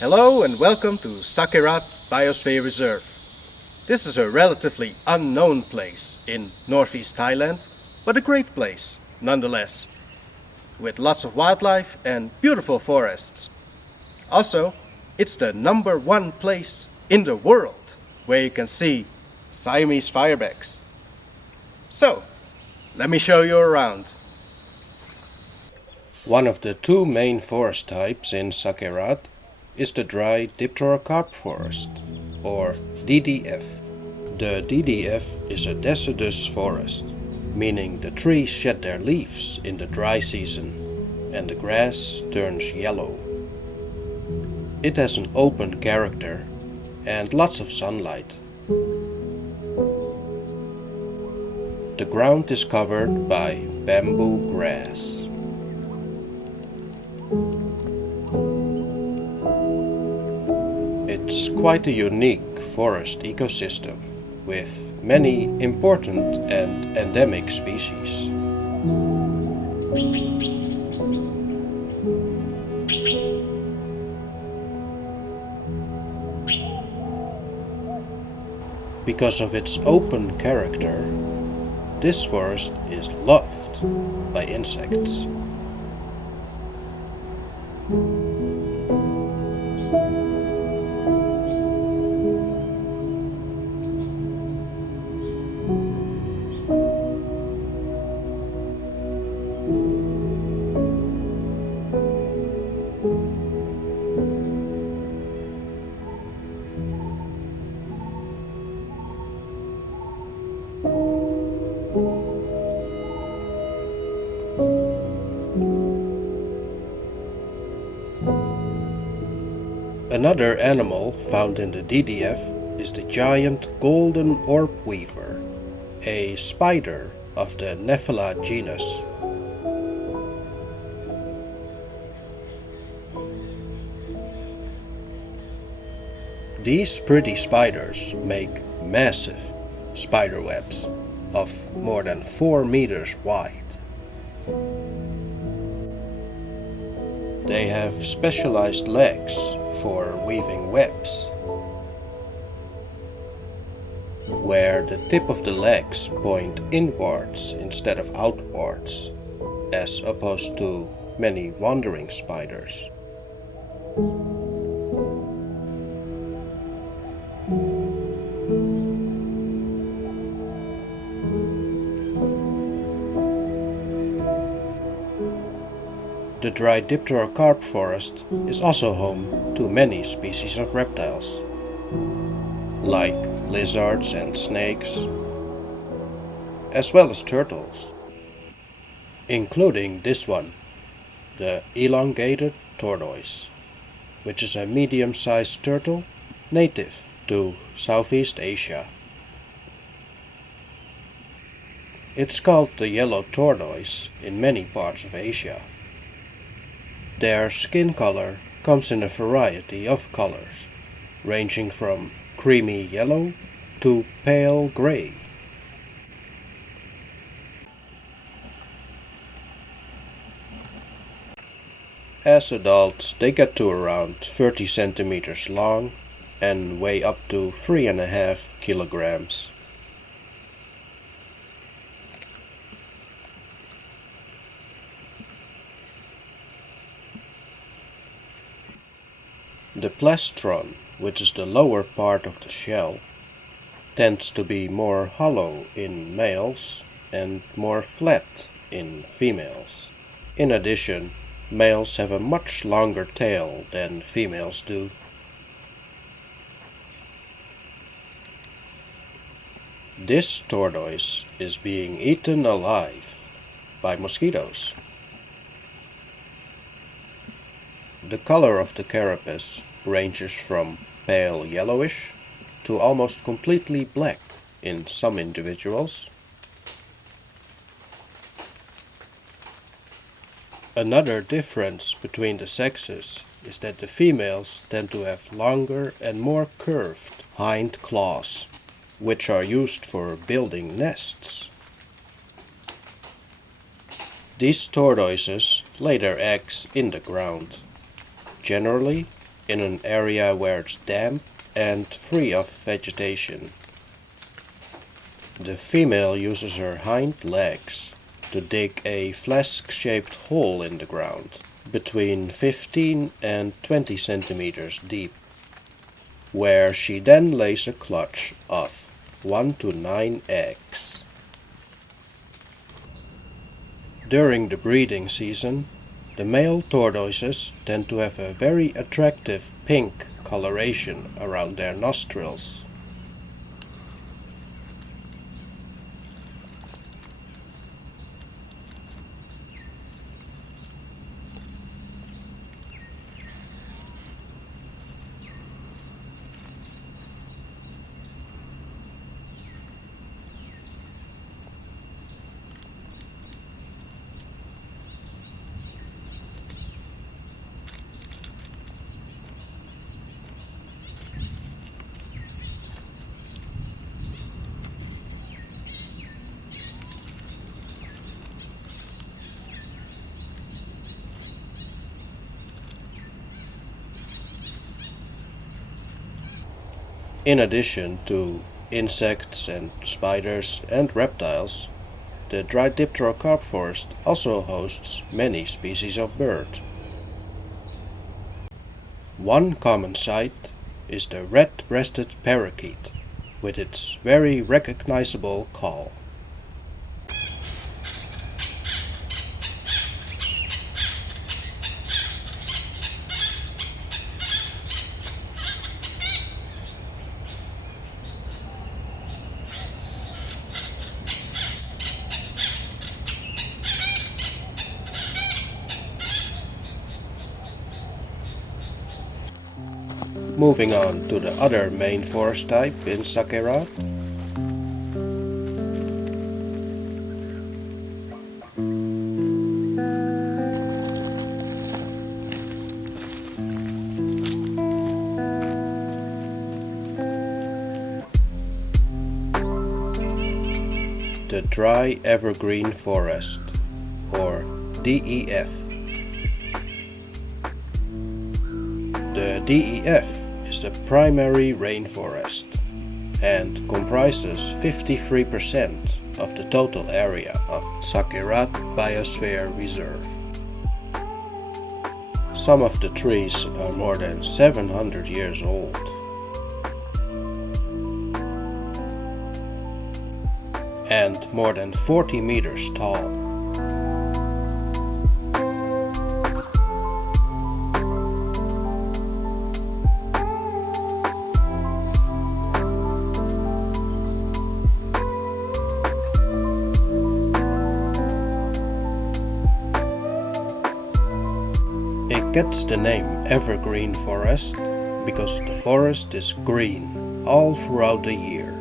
Hello and welcome to Sakaerat Biosphere Reserve. This is a relatively unknown place in northeast Thailand, but a great place nonetheless, with lots of wildlife and beautiful forests. Also, it's the #1 place in the world where you can see Siamese Firebacks. So, let me show you around. One of the two main forest types in Sakaerat is the dry dipterocarp forest, or DDF. The DDF is a deciduous forest, meaning the trees shed their leaves in the dry season and the grass turns yellow. It has an open character and lots of sunlight. The ground is covered by bamboo grass. It's quite a unique forest ecosystem with many important and endemic species. Because of its open character, this forest is loved by insects. Another animal found in the DDF is the giant golden orb weaver, a spider of the Nephila genus. These pretty spiders make massive spider webs of more than 4 meters wide. They have specialized legs for weaving webs, where the tip of the legs point inwards instead of outwards, as opposed to many wandering spiders. The dry dipterocarp forest is also home to many species of reptiles, like lizards and snakes, as well as turtles, including this one, the elongated tortoise, which is a medium-sized turtle native to Southeast Asia. It's called the yellow tortoise in many parts of Asia. Their skin color comes in a variety of colors, ranging from creamy yellow to pale gray. As adults, they get to around 30 centimeters long and weigh up to 3.5 kilograms. The plastron, which is the lower part of the shell, tends to be more hollow in males and more flat in females. In addition, males have a much longer tail than females do. This tortoise is being eaten alive by mosquitoes. The color of the carapace ranges from pale yellowish to almost completely black in some individuals. Another difference between the sexes is that the females tend to have longer and more curved hind claws, which are used for building nests. These tortoises lay their eggs in the ground, generally in an area where it's damp and free of vegetation. The female uses her hind legs to dig a flask-shaped hole in the ground, between 15 and 20 centimeters deep, where she then lays a clutch of 1 to 9 eggs. During the breeding season, the male tortoises tend to have a very attractive pink coloration around their nostrils. In addition to insects and spiders and reptiles, the dry diptera carp forest also hosts many species of bird. One common sight is the red-breasted parakeet, with its very recognizable call. Moving on to the other main forest type in Sakaerat, the dry evergreen forest, or DEF. The DEF is the primary rainforest and comprises 53% of the total area of Sakaerat Biosphere Reserve. Some of the trees are more than 700 years old. And more than 40 meters tall. It gets the name evergreen forest because the forest is green all throughout the year.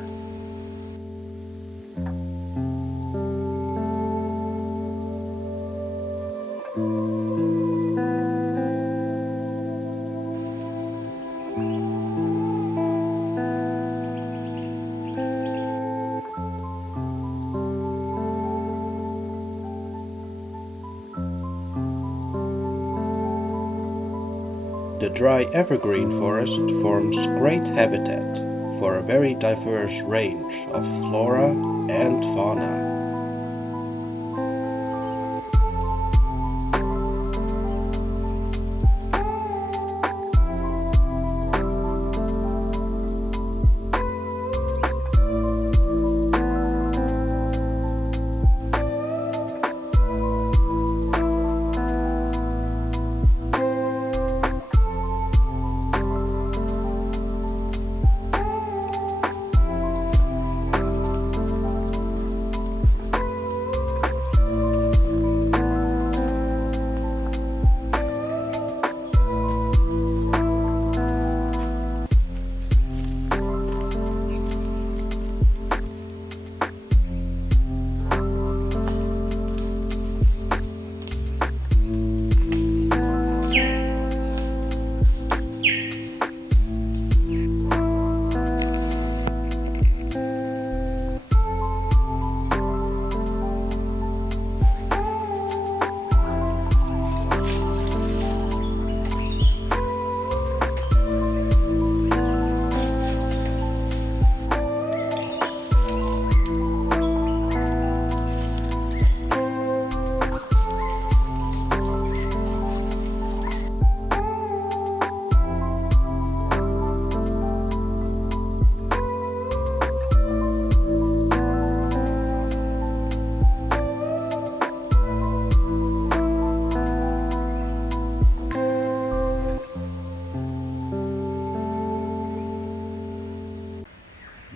The dry evergreen forest forms great habitat for a very diverse range of flora and fauna.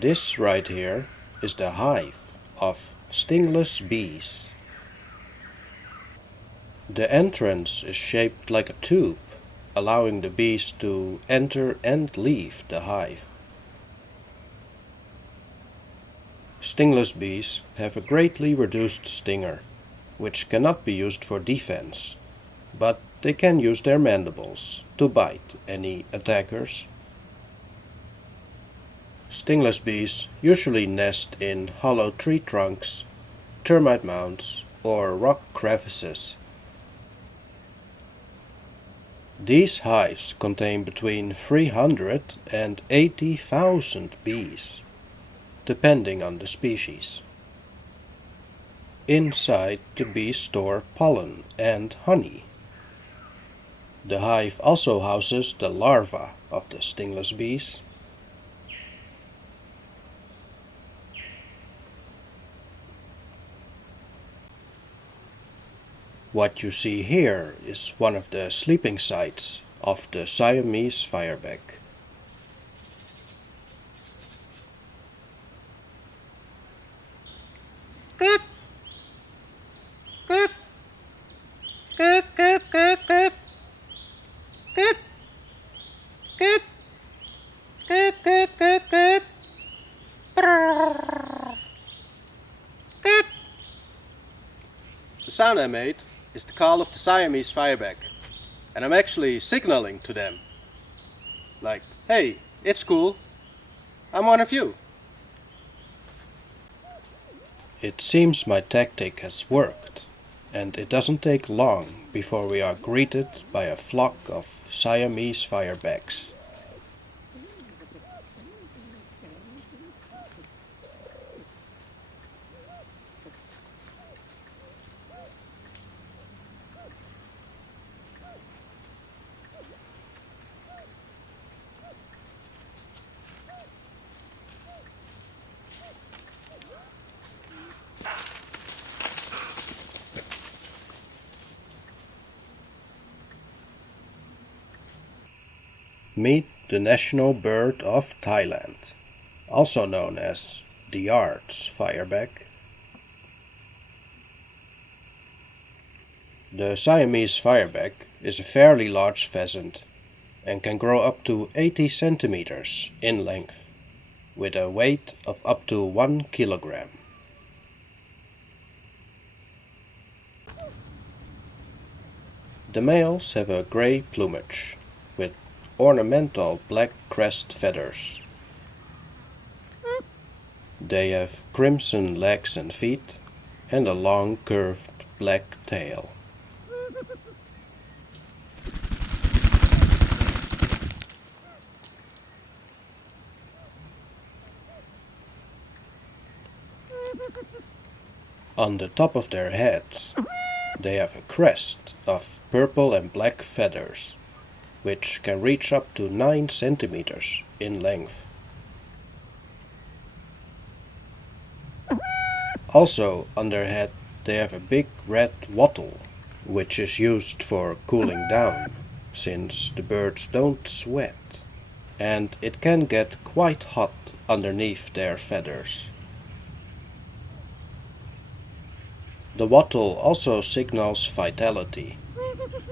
This right here is the hive of stingless bees. The entrance is shaped like a tube, allowing the bees to enter and leave the hive. Stingless bees have a greatly reduced stinger, which cannot be used for defense, but they can use their mandibles to bite any attackers. Stingless bees usually nest in hollow tree trunks, termite mounds, or rock crevices. These hives contain between 300 and 80,000 bees, depending on the species. Inside, the bees store pollen and honey. The hive also houses the larvae of the stingless bees. What you see here is one of the sleeping sites of the Siamese Fireback. The sound I made is the call of the Siamese Fireback, and I'm actually signaling to them. Like, hey, it's cool, I'm one of you. It seems my tactic has worked, and it doesn't take long before we are greeted by a flock of Siamese Firebacks. Meet the national bird of Thailand, also known as the Arts Fireback. The Siamese Fireback is a fairly large pheasant and can grow up to 80 centimeters in length, with a weight of up to 1 kilogram. The males have a gray plumage with ornamental black crest feathers. They have crimson legs and feet and a long curved black tail. On the top of their heads, they have a crest of purple and black feathers, which can reach up to 9 centimeters in length. Also, on their head, they have a big red wattle, which is used for cooling down, since the birds don't sweat, and it can get quite hot underneath their feathers. The wattle also signals vitality.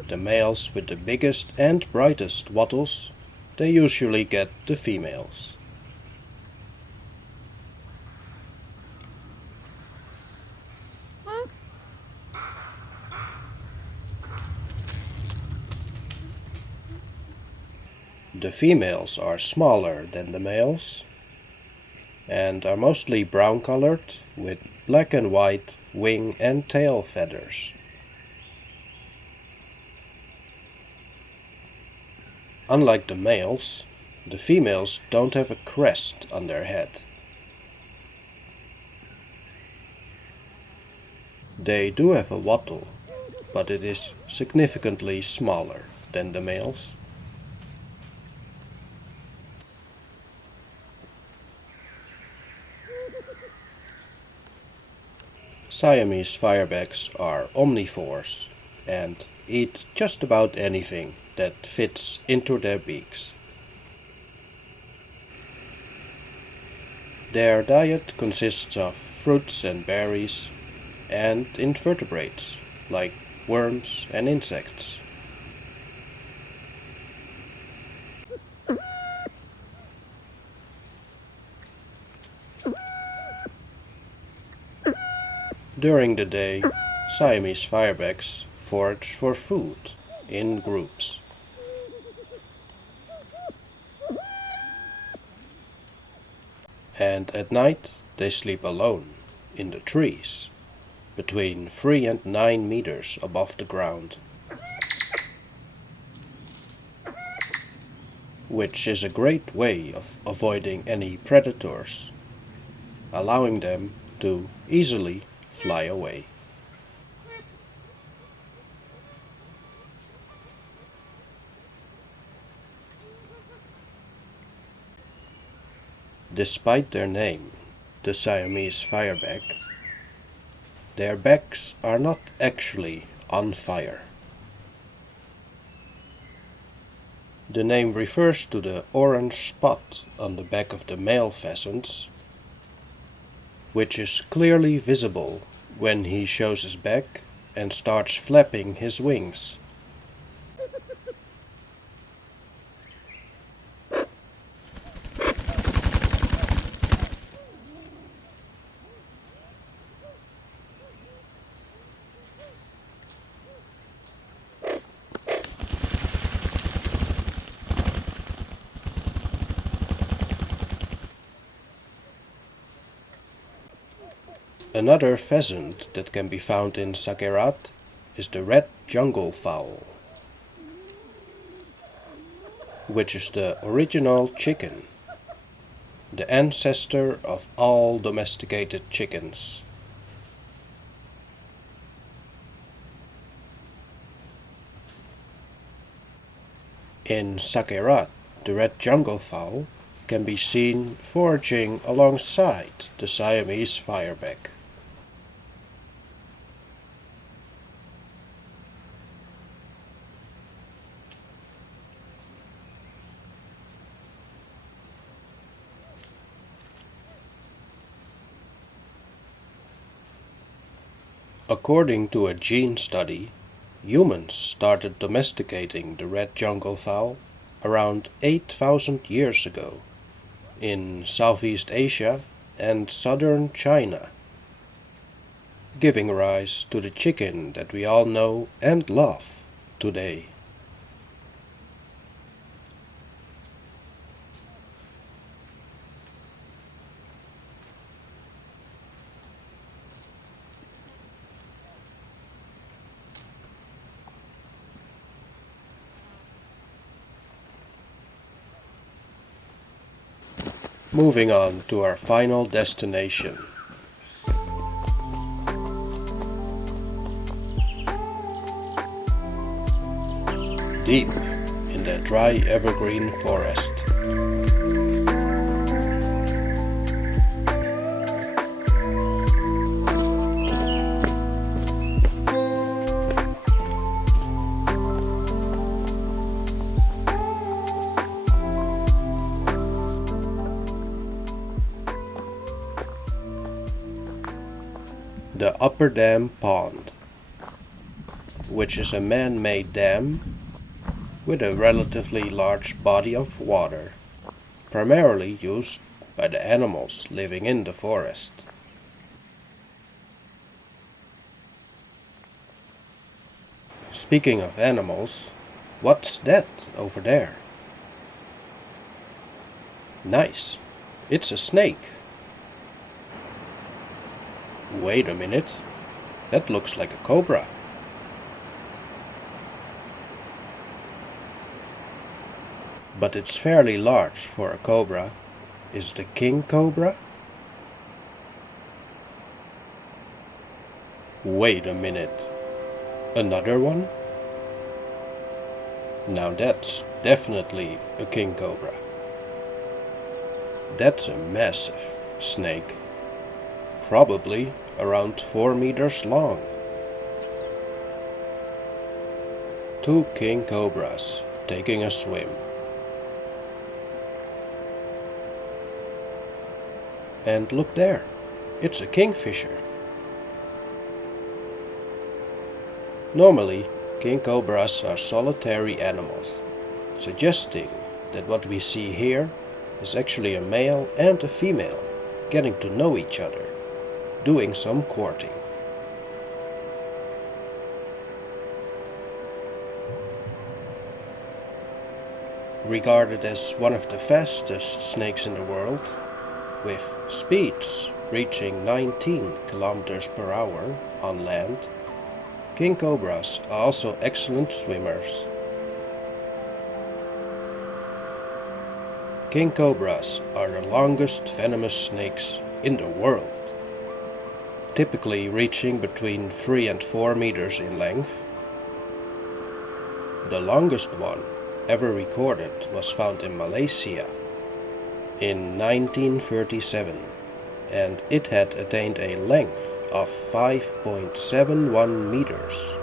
The males with the biggest and brightest wattles, they usually get the females. The females are smaller than the males and are mostly brown colored with black and white wing and tail feathers. Unlike the males, the females don't have a crest on their head. They do have a wattle, but it is significantly smaller than the males. Siamese firebacks are omnivores and eat just about anything that fits into their beaks. Their diet consists of fruits and berries, and invertebrates like worms and insects. During the day, Siamese firebacks forage for food in groups. And at night they sleep alone in the trees, between 3 and 9 meters above the ground, which is a great way of avoiding any predators, allowing them to easily fly away. Despite their name, the Siamese Fireback, their backs are not actually on fire. The name refers to the orange spot on the back of the male pheasants, which is clearly visible when he shows his back and starts flapping his wings. Another pheasant that can be found in Sakaerat is the red jungle fowl, which is the original chicken, the ancestor of all domesticated chickens. In Sakaerat, the red jungle fowl can be seen foraging alongside the Siamese Fireback. According to a gene study, humans started domesticating the red jungle fowl around 8,000 years ago in Southeast Asia and southern China, giving rise to the chicken that we all know and love today. Moving on to our final destination. Deep in the dry evergreen forest. The Upper Dam Pond, which is a man-made dam with a relatively large body of water, primarily used by the animals living in the forest. Speaking of animals, what's that over there? Nice, it's a snake. Wait a minute, that looks like a cobra. But it's fairly large for a cobra. Is the king cobra? Wait a minute, another one? Now that's definitely a king cobra. That's a massive snake. Probably around 4 meters long. 2 king cobras taking a swim. And look there, it's a kingfisher. Normally, king cobras are solitary animals, suggesting that what we see here is actually a male and a female getting to know each other, doing some courting. Regarded as one of the fastest snakes in the world, with speeds reaching 19 kilometers per hour on land, king cobras are also excellent swimmers. King cobras are the longest venomous snakes in the world, typically reaching between 3 and 4 meters in length. The longest one ever recorded was found in Malaysia in 1937, and it had attained a length of 5.71 meters.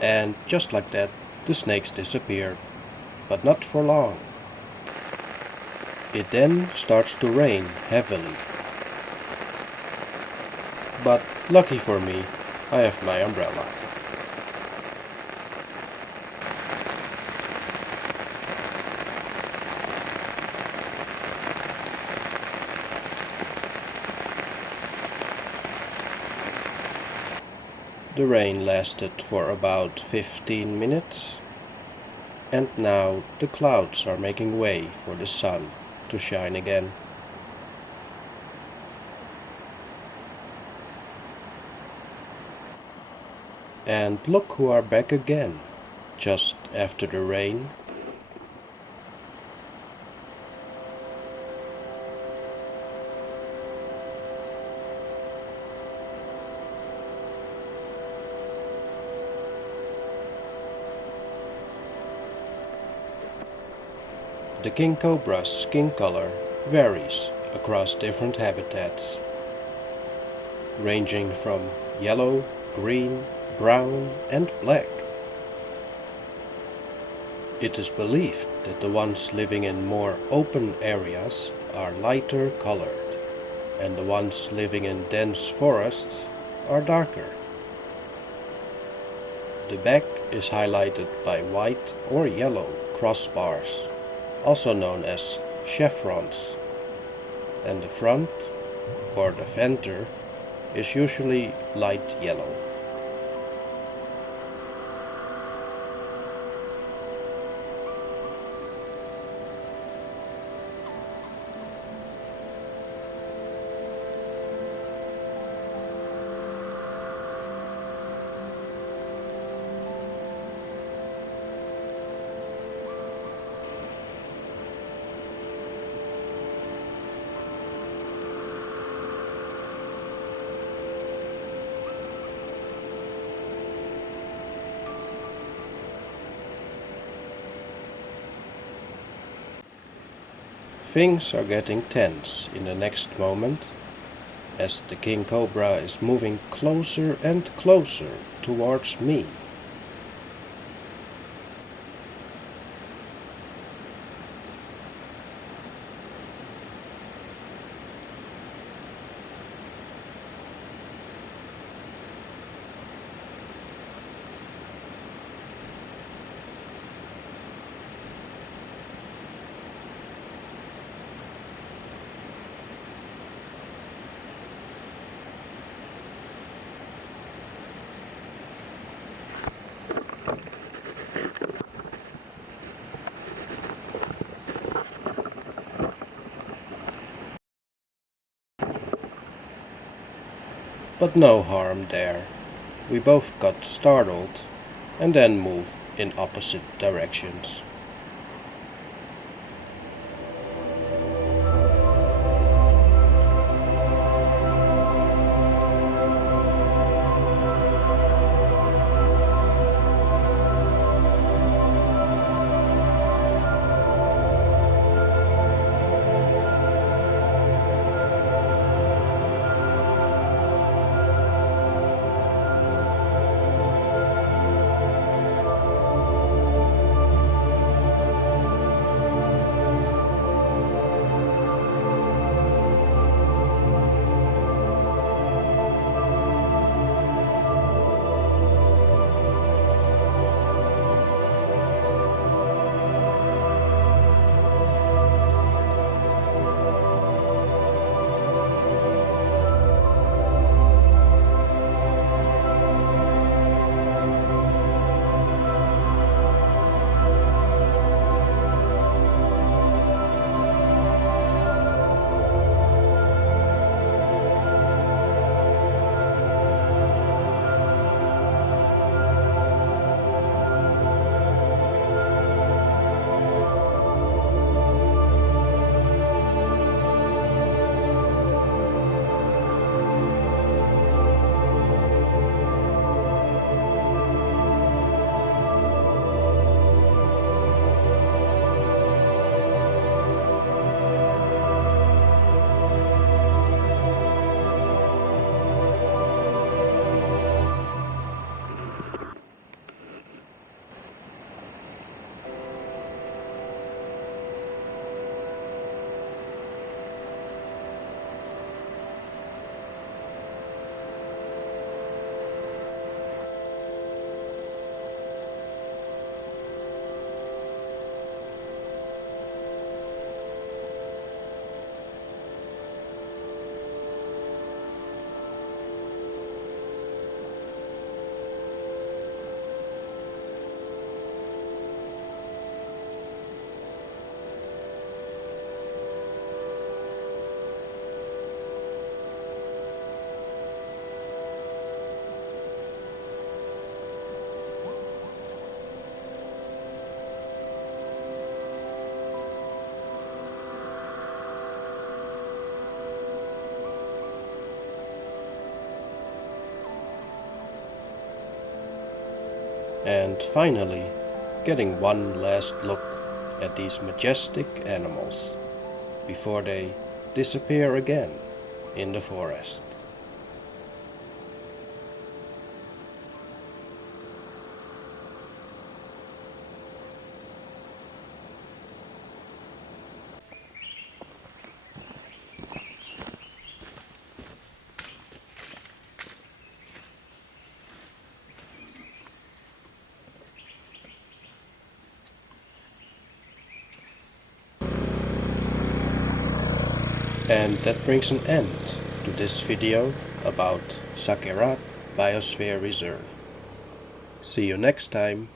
And just like that, the snakes disappeared, but not for long. It then starts to rain heavily. But lucky for me, I have my umbrella. The rain lasted for about 15 minutes, and now the clouds are making way for the sun to shine again. And look who are back again, just after the rain. The king cobra's skin color varies across different habitats, ranging from yellow, green, brown, and black. It is believed that the ones living in more open areas are lighter colored, and the ones living in dense forests are darker. The back is highlighted by white or yellow crossbars, also known as chevrons, and the front, or the venter, is usually light yellow. Things are getting tense in the next moment as the King Cobra is moving closer and closer towards me. But no harm there. We both got startled and then move in opposite directions. And finally, getting one last look at these majestic animals before they disappear again in the forest. And that brings an end to this video about Sakaerat Biosphere Reserve. See you next time.